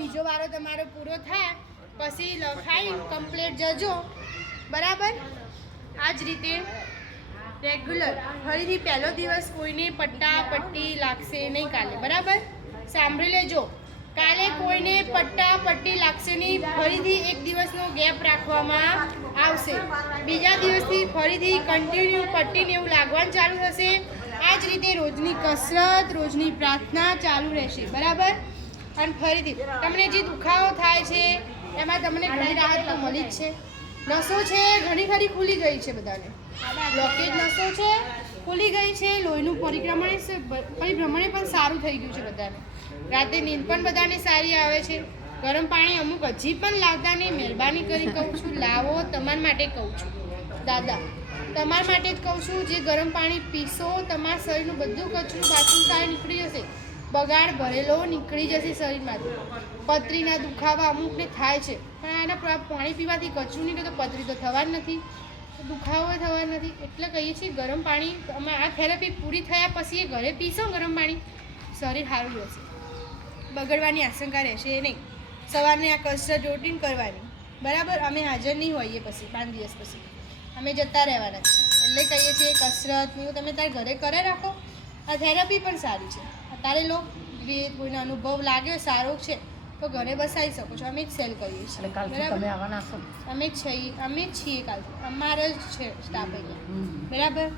બીજો વારો તમારો પૂરો થાય પછી લખાઈ કમ્પ્લીટ જજો બરાબર. આ જ રીતે રેગ્યુલર ફરીથી પહેલો દિવસ કોઈને પટ્ટા પટ્ટી લાગશે નહીં કાલે બરાબર. સાંભળી લેજો, કાલે કોઈને પટ્ટા પટ્ટી લાગશે નહીં. ફરીથી એક દિવસનો ગેપ રાખવામાં આવશે. બીજા દિવસથી ફરીથી કન્ટિન્યુ પટ્ટીને એવું લાગવાનું ચાલુ થશે. આ જ રીતે રોજની કસરત રોજની પ્રાર્થના ચાલુ રહેશે બરાબર. અને ફરીથી તમને જે દુખાવો થાય છે એમાં તમને ઘણી રાહત તો મળી જ છે. નસો છે ઘણી ખરી ખુલી ગઈ છે બધાને. બ્લોકેજ નસો છે ખુલી ગઈ છે. લોહીનું પરિભ્રમણ પણ સારું થઈ ગયું છે બધાને. રાતે નીંદ પણ બધાને સારી આવે છે. ગરમ પાણી અમુક હજી પણ લાવતા નહીં. મહેરબાની કરી કહું છું, લાવો. તમારા માટે કહું છું દાદા, તમારા માટે જ કહું છું. જે ગરમ પાણી પીશો તમારા શરીરનું બધું કચરું બાથરૂમ સારી નીકળી જશે. બગાડ ભરેલો નીકળી જશે શરીરમાંથી. પથરીના દુખાવા અમુકને થાય છે પણ એના પાણી પીવાથી કચરું નીકળે તો પથરી તો થવા જ નથી, દુખાવો થવા નથી. એટલે કહીએ છીએ ગરમ પાણી અમે આ થેરાપી પૂરી થયા પછી એ ઘરે પીશો ગરમ પાણી, શરીર સારું રહેશે. બગડવાની આશંકા રહેશે નહીં. સવારની આ કસરત રૂટીન કરવાની બરાબર. અમે હાજર નહીં હોઈએ પછી 5 દિવસ પછી અમે જતા રહેવાના છે. એટલે કહીએ છીએ કસરત એવું તમે તારે ઘરે કરે રાખો. આ થેરાપી પણ સારી છે. અત્યારે લો કોઈનો અનુભવ લાગ્યો સારો છે તો ઘરે બસાવી શકો છો. અમે જ સેલ કરીએ છીએ બરાબર. અમે જ છીએ કાલથી અમારો જ છે સ્ટાફ અહીંયા બરાબર.